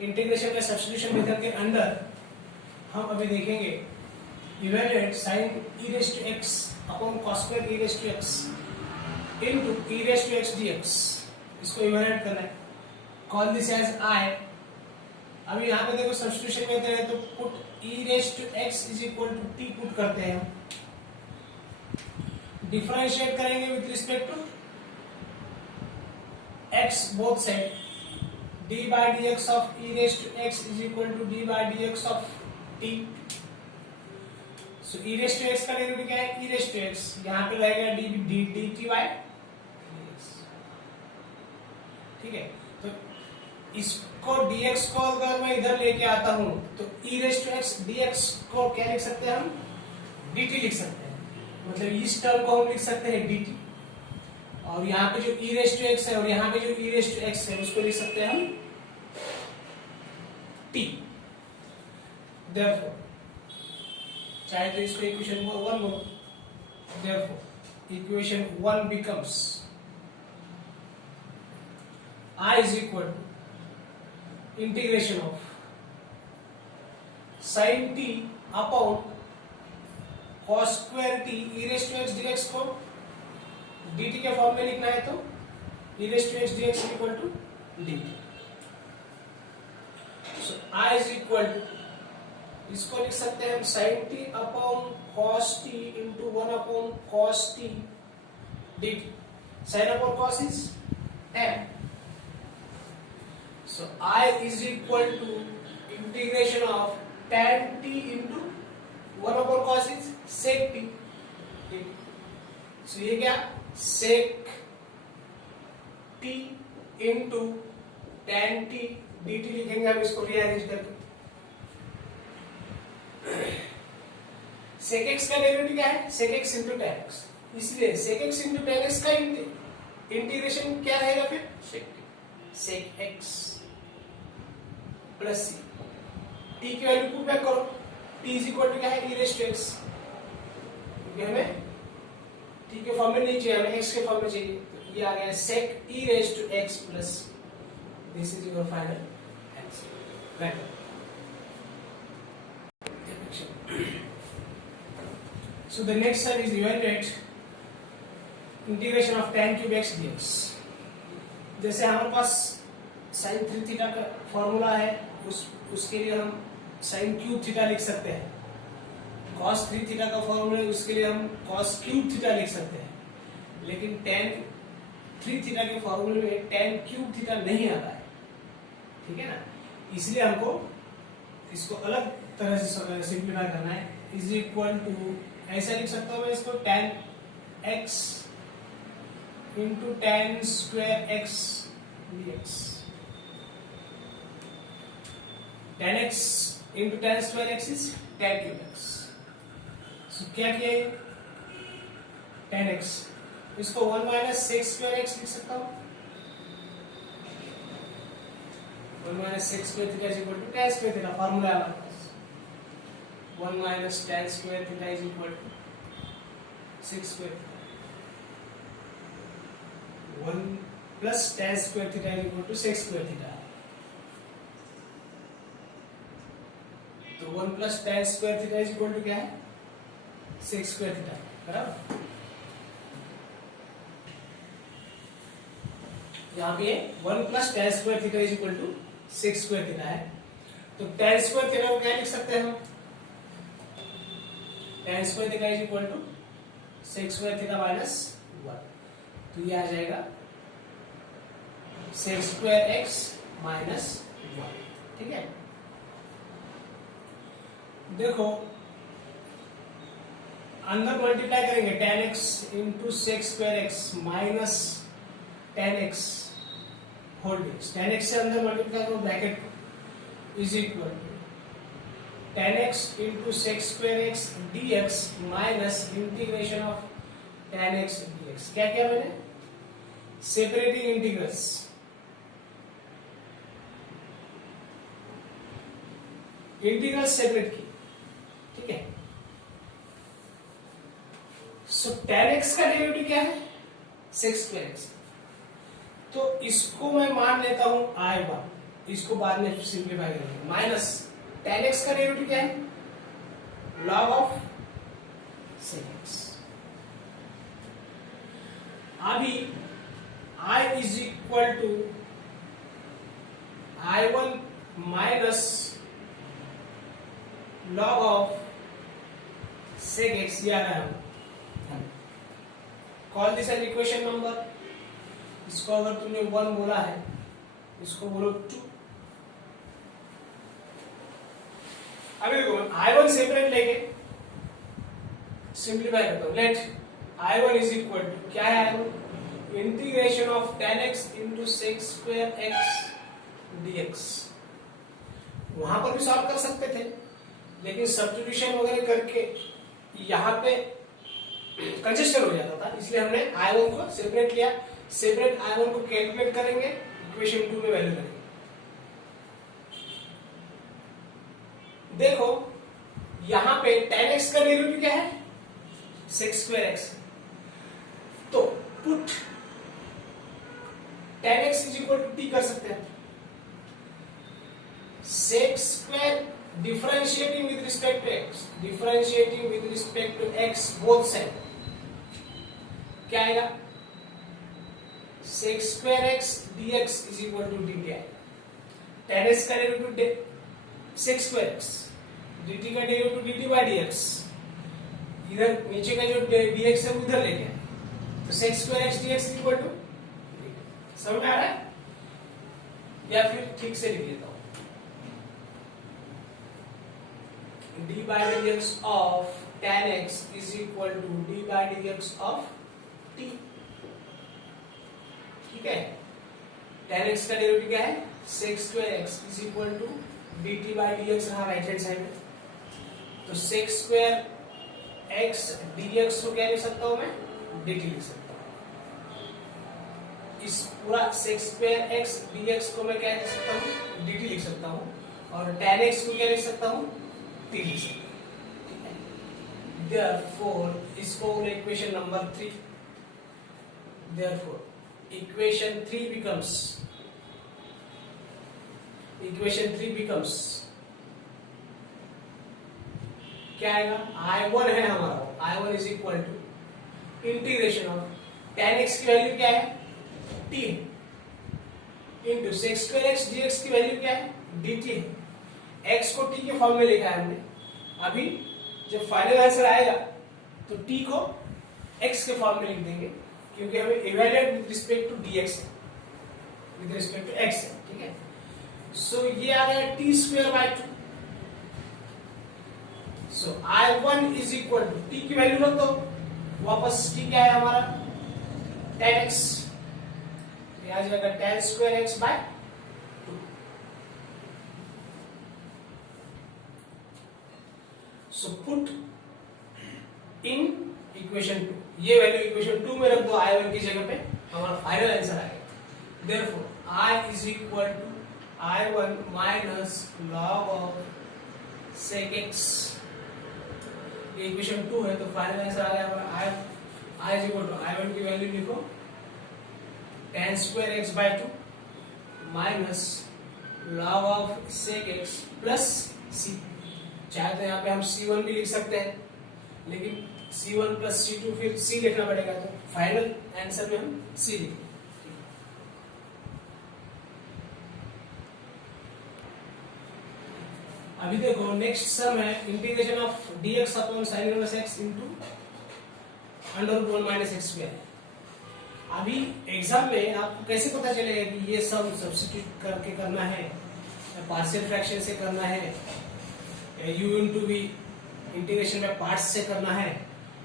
Integration का substitution method के अंदर हम अभी देखेंगे evaluate sin e raised to x upon cos square e raised to x into e raised to x dx। इसको evaluate करना है। Call this as I। अभी यहाँ पे देखो सब्स्टिट्यूशन मेथड है तो put e raised to x is equal to t put करते हैं। डिफरेंशिएट करेंगे with respect to x both side. d by dx of e raised to x is equal to d by dx of t। so e raised to x का derivative क्या है? e raised to x। यहाँ पे रहेगा dt by dx। ठीक है, तो इसको dx को अगर मैं इधर लेके आता हूं तो e raised to x dx को क्या लिख सकते हैं हम? dt लिख सकते हैं। मतलब इस टर्म को हम लिख सकते हैं dt, और यहाँ पे जो e raised to x है और यहाँ पे जो e raised to x है उसको लिख सकते हैं हम t। therefore चाहे तो इसको equation 1 low. therefore equation 1 becomes I is equal to integration of sin t upon cos square t e raised to x dx को dt के फॉर्म में लिखना है तो e raised to x dx equal to dt। so I is equal to, इसको लिख सकते हैं हम sin t upon cos t into 1 upon cos t dt। sin upon cos is tan। so I is equal to integration of tan t into 1 upon cos is sec t dt। so ये क्या? sec t into tan t dt लिखेंगे हम इसको rearrange करके। sec x का derivative क्या है? sec x into tan x। इसलिए sec x into tan x का इंटीग्रेशन क्या रहेगा फिर? sec t, sec x plus c। t की वैल्यू पुट बैक करो। t इज इक्वल टू क्या है? e raised to x। क्योंकि हमें t के फॉर्म में नहीं चाहिए, हमें x के फॉर्म में चाहिए। तो ये आ गया sec e raised to x plus this is your final answer. Right. So the next one is evaluate integration of tan cube x dx। जैसे हमारे पास sin 3 थीटा का फॉर्मूला है, उसके लिए हम sin क्यूब थीटा लिख सकते हैं। cos 3 थीटा का फॉर्मूला है, उसके लिए हम cos क्यूब थीटा लिख सकते हैं। लेकिन tan 3 थीटा के फॉर्मूले में tan क्यूब थीटा नहीं आता है। ठीक है ना, इसलिए हमको इसको अलग तरह से सिंप्लीफाई करना है। इज इक्वल टू, ऐसा लिख सकता हूं मैं इसको, tan x into tan square x dx। tan x into tan square x is tan cube x। so क्या किया ये? tan x, इसको 1 माइनस सेक्स स्क्वायर x लिख सकता हूं। 1 minus sec square theta is equal to tan square theta, formula है हमारे पास। 1 minus tan square theta is equal to 6 square theta। 1 plus tan square theta is equal to 6 square theta। तो 1 plus tan square theta is equal to क्या है? 6 square theta। बराबर। यहाँ पे 1 plus tan square theta is equal to 6 square theta है। तो tan square theta को क्या लिख सकते हैं हम? tan square theta is equal to sec square theta minus 1। तो ये आ जाएगा sec स्क्वायर x माइनस 1। ठीक है, देखो अंदर मल्टीप्लाई करेंगे tan x into sec square x minus tan x whole degree. tan x से अंदर मल्टीप्लाई करो bracket is equal to tan x into sec square x dx minus integration of tan x dx। क्या किया मैंने? Separating integrals. Integral separate की। ठीक है, सो tan x का डेरिवेटिव क्या है? sec square x। तो इसको मैं मान लेता हूं I1, इसको बाद में सिंप्लीफाई करेंगे। माइनस tan x का डेरिवेटिव क्या है, log ऑफ sec x। अभी I is equal to I1 minus log of sec x, ये आ रहा है। Call this an equation number, इसको अगर तुमने 1 बोला है, इसको बोलो 2। अभी देखो I1 सेपरेट लेके सिंप्लीफाई करता हूं। Late I1 is equal to क्या है, integration of tan x into sec square x dx। वहां पर भी सॉल्व कर सकते थे, लेकिन सब्स्टिट्यूशन वगैरह करके यहाँ पे कंजेस्टेड हो जाता था, इसलिए हमने I1 को सेपरेट लिया। सेपरेट I1 को कैलकुलेट करेंगे, इक्वेशन 2 में वैल्यू करेंगे। देखो यहां पे tan x का डेरिवेटिव क्या है, sec स्क्वायर x। तो put tan x is equal to t कर सकते हैं। sec square differentiating with respect to x, differentiating with respect to x both side, क्या आएगा, sec square x dx is equal to dt आएगा। tan x का derivative sec square x, dt का derivative dt by dx, इधर नीचे का जो dx है उधर लेके आए, तो sec square x dx equal to, समझ में आ रहा है, या फिर ठीक से लिख देता हूं, d by dx of tan x is equal to d by dx of t। ठीक है, tan x का डेरिवेटिव क्या है, sec square x is equal to dt by dx रहा राइट हैंड साइड में, तो sec स्क्वायर x dx को क्या लिख सकता हूं मैं, dt लिख सकता हूं। इस पूरा sec स्क्वायर x dx को मैं क्या लिख सकता हूं, dt लिख सकता हूं, और tan x को क्या लिख सकता हूं, t लिख सकता हूं। ठीक है, therefore इसको equation number 3, therefore equation 3 becomes क्या आएगा, I1 है हमारा, I1 is equal to integration of tan x की वैल्यू क्या है, t, into sec square x dx की वैल्यू क्या है, dt है। x को t के फॉर्म में लिखा है हमने। अभी जब फाइनल आंसर आएगा तो t को x के फॉर्म में लिख देंगे, क्योंकि हमें evaluate with respect to dx है, विद रिस्पेक्ट टू x है। ठीक है, सो ये आ गया t square by 2। So I1 is equal to, t की वैल्यू रख दो वापस, t क्या है हमारा, tan x, ये आ जाएगा tan square x by 2। So put in equation 2, ये वैल्यू इक्वेशन 2 में रख दो I1 की जगह पे, हमारा फाइनल आंसर आएगा। Therefore I is equal to I1 minus log of sec x, ये इक्वेशन 2 है, तो फाइनल आंसर आ गया हमारा I is equal to I1 की वैल्यू लिखो tan square x by 2 minus log of sec x plus c। चाहे तो यहाँ पे हम c1 भी लिख सकते हैं, लेकिन c1 प्लस c2 फिर c लिखना पड़ेगा, तो फाइनल आंसर में हम c लिखेंगे। अभी देखो नेक्स्ट सम है, integration of dx upon sin inverse x into under root 1 minus x square. अभी एग्जाम में आपको कैसे पता चलेगा कि ये सम सब्स्टिट्यूट करके करना है, पार्शियल फ्रैक्शन से करना है, u इनटू v इंटीग्रेशन में पार्ट्स से करना है,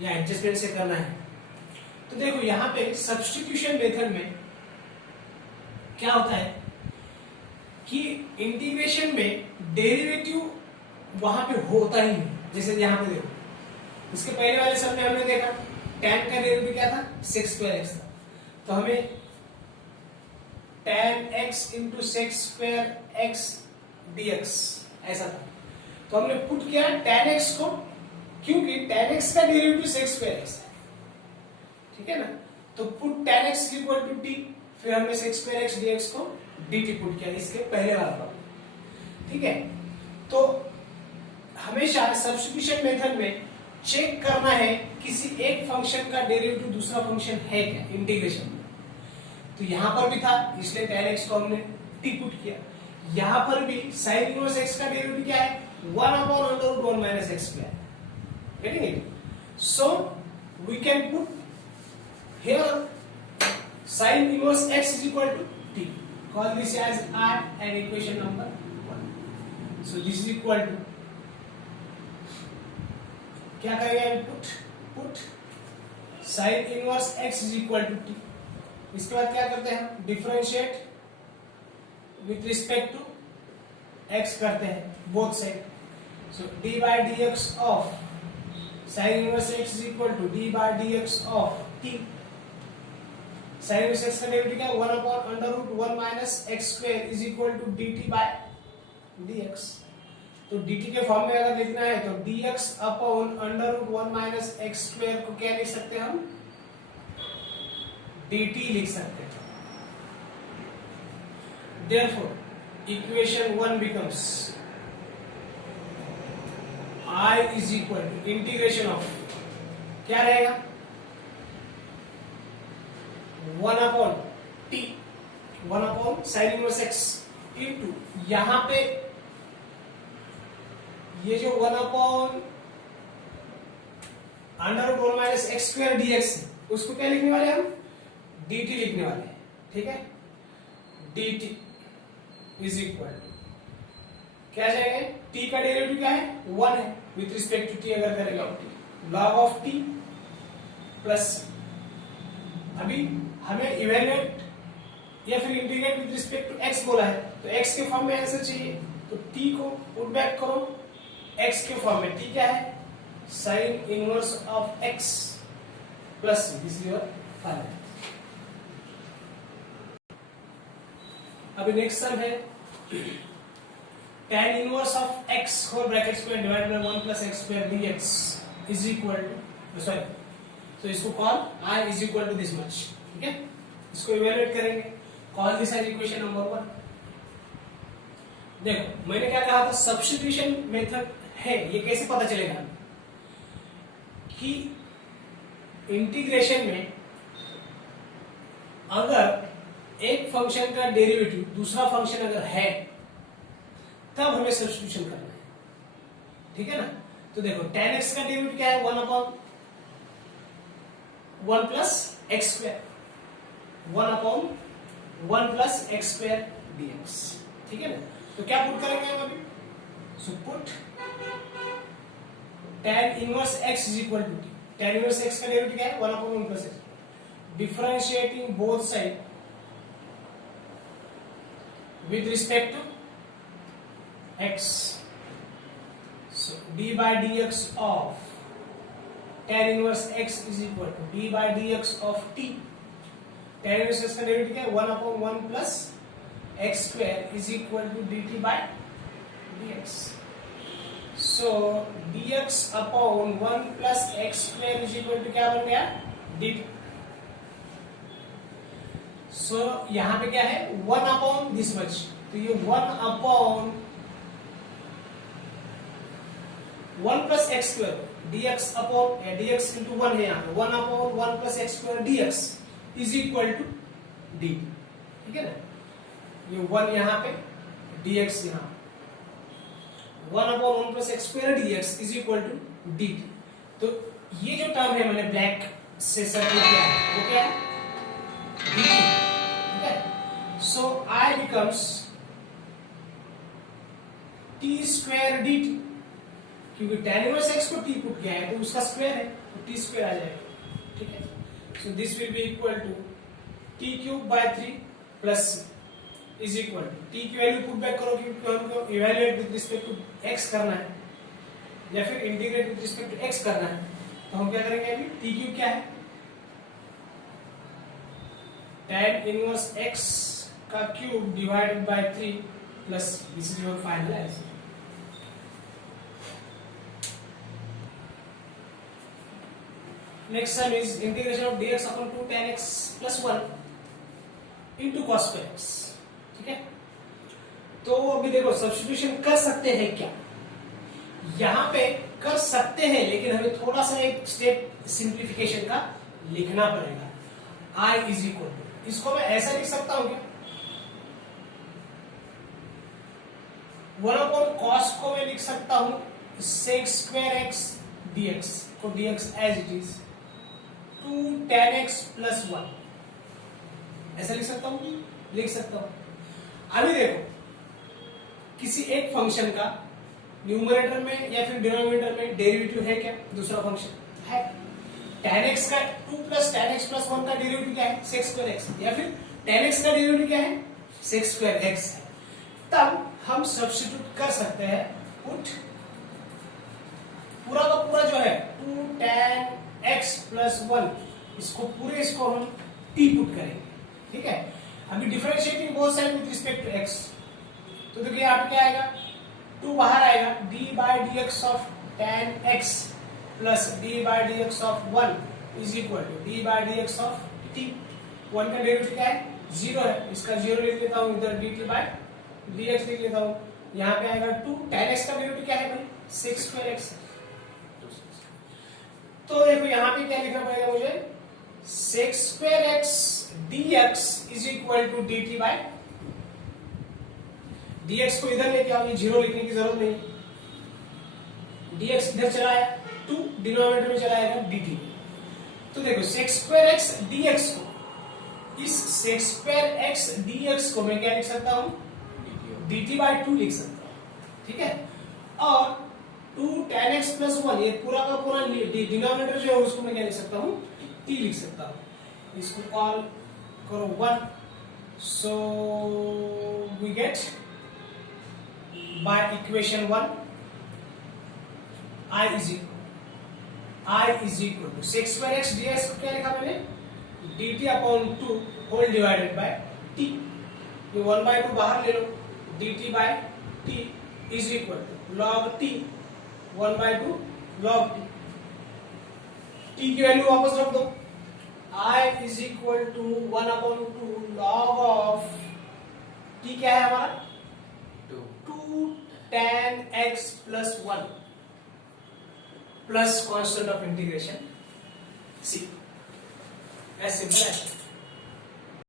या एडजस्टमेंट से करना है। तो देखो यहाँ पे सब्स्टिट्यूशन मेथड में क्या होता है कि इंटीग्रेशन में डेरिवेटिव वहां पे होता ही नहीं। जैसे यहाँ पे देखो, इसके पहले वाले सम में हमने देखा tan का डेरिवेटिव क्या था, sec स्क्वायर x था, तो हमें tan x into sec square x dx ऐसा था, तो हमने पुट किया tan x को, क्योंकि tan x का डेरिवेटिव sec स्क्वायर x है। ठीक है ना, तो put tan x equal to t, फिर हमने sec स्क्वायर x dx को dt पुट किया इसके पहले वाला पर, ठीक है। तो हमेशा सब्स्टिट्यूशन मेथड में चेक करना है किसी एक फंक्शन का डेरिवेटिव दूसरा फंक्शन है क्या इंटीग्रेशन में। तो यहां पर भी था इसलिए tan x को हमने t पुट किया। यहां पर भी sin इनवर्स x का डेरिवेटिव क्या है 1/√1 minus x square, getting it? So we can put here sin inverse x is equal to t, call this as r and equation number 1. So this is equal to, क्या करेंगे put sin inverse x is equal to t। इसके बाद क्या करते हैं differentiate with respect to x करते हैं both side. So d by dx of sin inverse x is equal to d by dx of t। sin inverse x का derivative क्या है 1/√1 minus x square is equal to dt by dx। तो dt के form में अगर लिखना है तो dx upon √1 minus x square को क्या लिख सकते हैं हम dt लिख सकते हैं। Therefore equation 1 becomes I is equal to integration of क्या रहेगा 1/t sin inverse x into यहां पे ये जो 1/√1 minus x square dx उसको क्या लिखने वाले हम dt लिखने वाले हैं, ठीक है। dt इज इक्वल टू क्या जाएगा t का डेरिवेटिव क्या है 1 है विथ रिस्पेक्ट टू t अगर करेगा log ऑफ t प्लस अभी हमें इवेल्युएट या फिर integrate with respect to x बोला है तो x के फॉर्म में आंसर चाहिए तो t को पुट बैक करो x के फॉर्म में। t क्या है sin inverse of x plus this is your final. अभी नेक्स्ट सम है tan inverse of x whole bracket square divided by 1 plus x square dx is equal to sorry तो इसको call I is equal to this much, ठीक है। इसको evaluate करेंगे, call this as equation number 1। देखो मैंने क्या कहा था सब्स्टिट्यूशन मेथड है, ये कैसे पता चलेगा कि इंटीग्रेशन में अगर एक फंक्शन का डेरिवेटिव दूसरा फंक्शन अगर है तब हमें सब्स्टिट्यूशन करना है, ठीक है ना। तो देखो tan x का डेरिवेटिव क्या है 1/1 plus x square 1/1 plus x square dx, ठीक है ना। तो क्या पुट करेंगे हम अभी so put tan inverse x is equal to t। tan inverse x का डेरिवेटिव क्या है 1/1 plus x differentiating both side with respect to x, so d by dx of tan inverse x is equal to d by dx of t। tan inverse x का derivative क्या है 1/1 plus x square is equal to dt by dx। so dx upon 1 plus x square is equal to क्या बन गया dt। सो यहां पे क्या है 1/, दिस मच, तो ये 1/1 plus x square dx upon dx into 1 है यहाँ पे 1/1 plus x square dx is equal to dt, ठीक है ना। ये 1 यहाँ पे dx यहाँ 1/1 plus x square dx is equal to dt। तो ये जो टर्म है मैंने ब्लैक से सर्कल किया है वो क्या है dt, ठीक है। सो I becomes t square dt, क्योंकि tan इनवर्स x को t पुट किया है तो उसका स्क्वायर है तो t स्क्वायर आ जाएगा, ठीक है। So this will be equal to t cube by 3 plus is equal to t की वैल्यू पुट बैक करो क्योंकि हमको evaluate with respect to x करना है या फिर integrate with respect to x करना है। तो हम क्या करेंगे अभी t क्यूब क्या है tan इनवर्स x का cube divided by 3 plus this is your final answer. Next sum is integration of dx upon 2 tan x plus 1 into cos square x. ठीक है। तो अभी देखो सब्स्टिट्यूशन कर सकते हैं क्या, यहां पे कर सकते हैं, लेकिन हमें थोड़ा सा एक स्टेप सिंप्लीफिकेशन का लिखना पड़ेगा। I इज इक्वल टू, इसको मैं ऐसा लिख सकता हूं क्या, 1/cos को मैं लिख सकता हूं sec square x dx को dx as it is 2 tan x plus 1, ऐसा लिख सकता हूं, लिख सकता हूं। अभी देखो किसी एक फंक्शन का न्यूमरेटर में या फिर डिनोमिनेटर में डेरिवेटिव है क्या, दूसरा फंक्शन है, tan x का 2 प्लस tan x प्लस 1 का डेरिवेटिव क्या है, sec square x, या फिर tan x का डेरिवेटिव क्या है, sec square x है। तब हम सब्स्टिट्यूट कर सकते हैं, पुट पूरा का पूरा जो है 2 tan x प्लस 1, इसको हम t पुट करेंगे, ठीक है। अभी differentiating both side with respect to x, तो देखिए यहाँ पे क्या आएगा, 2 बाहर आएगा, d by dx of tan x plus d by dx of 1 is equal to d by dx of t। 1 का डेरिवेटिव क्या है, 0 है, इसका 0 लिख लेता हूं, इधर dt बाय dx लिख लेता हूं, यहाँ पे आएगा 2 tan x का डेरिवेटिव क्या है भाई, sec square x। तो देखो यहाँ पे क्या लिखना पड़ेगा मुझे, sec square x dx is equal to dt by dx को इधर लेके आओ, ये 0 लिखने की जरूरत नहीं, dx इधर चला आया, 2 डिनोमिनेटर में चला आएगा dt। तो देखो sec square x dx को, इस sec square x dx को मैं क्या लिख सकता हूं, dt बाय 2 लिख सकता हूं, ठीक है। और 2 tan x प्लस 1, ये पूरा का पूरा डिनोमिनेटर जो है उसको मैं क्या लिख सकता हूं, t लिख सकता हूं, इसको कॉल करो 1, so we get by equation 1 I is equal to sec square x dx को क्या लिखा मैंने, dt upon 2 whole divided by t, ये 1/2 बाहर ले लो, dt by t is equal to log t 1/2 log t, t की वैल्यू वापस रख दो, I is equal to 1/2 log of t क्या है हमारा, 2 tan x plus 1 plus constant of integration c, as simple as